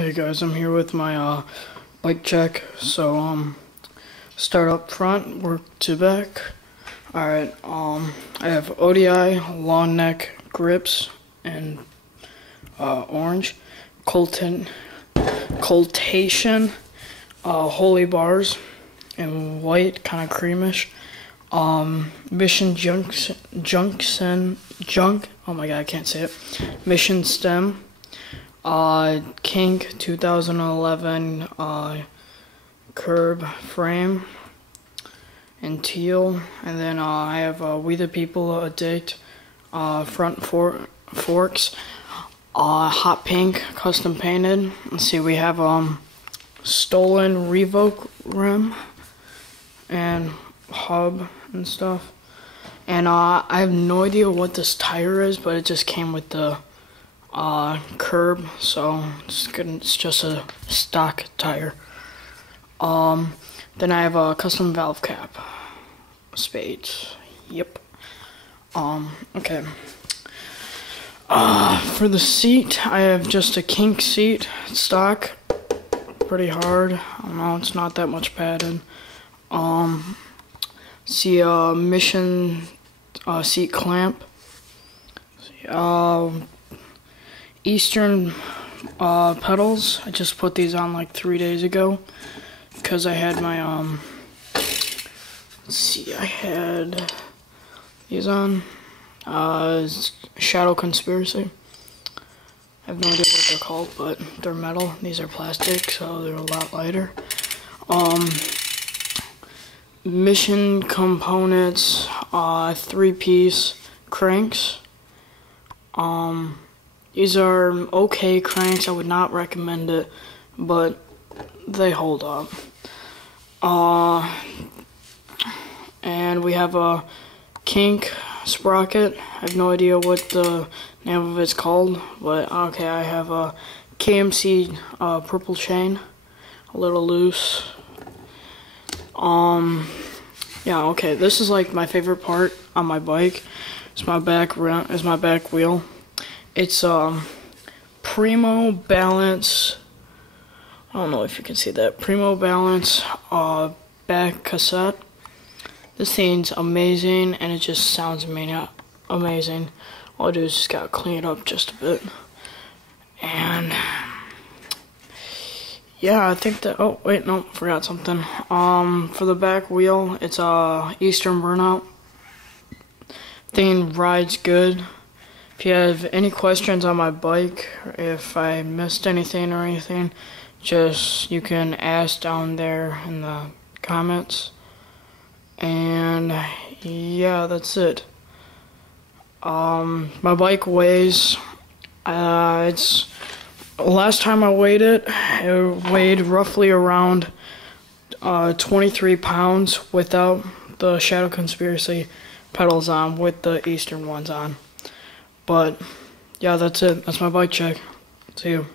Hey guys, I'm here with my bike check. So start up front, work to back. Alright, I have ODI, long neck grips, and orange. Coltation, holy bars, and white, kind of creamish. Mission oh my god, I can't say it. Mission stem. Kink 2011 Curb frame in teal, and then I have We the People Addict front forks, hot pink, custom painted. Let's see, we have stolen Revoke rim and hub and stuff, and I have no idea what this tire is, but it just came with the Curb, so it's just a stock tire. Then I have a custom valve cap, spades. Yep. Okay. For the seat, I have just a Kink seat, stock, pretty hard. I don't know, it's not that much padded. See Mission seat clamp. Eastern pedals. I just put these on like 3 days ago because I had my let's see, I had these on Shadow Conspiracy. I have no idea what they're called, but they're metal. These are plastic, so they're a lot lighter. Mission components, 3-piece cranks. These are okay cranks. I would not recommend it, but they hold up. And we have a Kink sprocket. I have no idea what the name of it's called, but okay, I have a KMC purple chain, a little loose. Yeah, okay, this is like my favorite part on my bike. It's my back wheel. It's Primo Balance. I don't know if you can see that. Primo Balance back cassette. This thing's amazing, and it just sounds amazing. All I do is just gotta clean it up just a bit. And yeah, I think that. Oh wait, no, forgot something. For the back wheel, it's Eastern Burnout. Thing rides good. If you have any questions on my bike, or if I missed anything or anything, you can ask down there in the comments. And yeah, that's it. My bike weighs, last time I weighed it weighed roughly around 23 pounds without the Shadow Conspiracy pedals on, with the Eastern ones on. But yeah, that's it. That's my bike check. See you.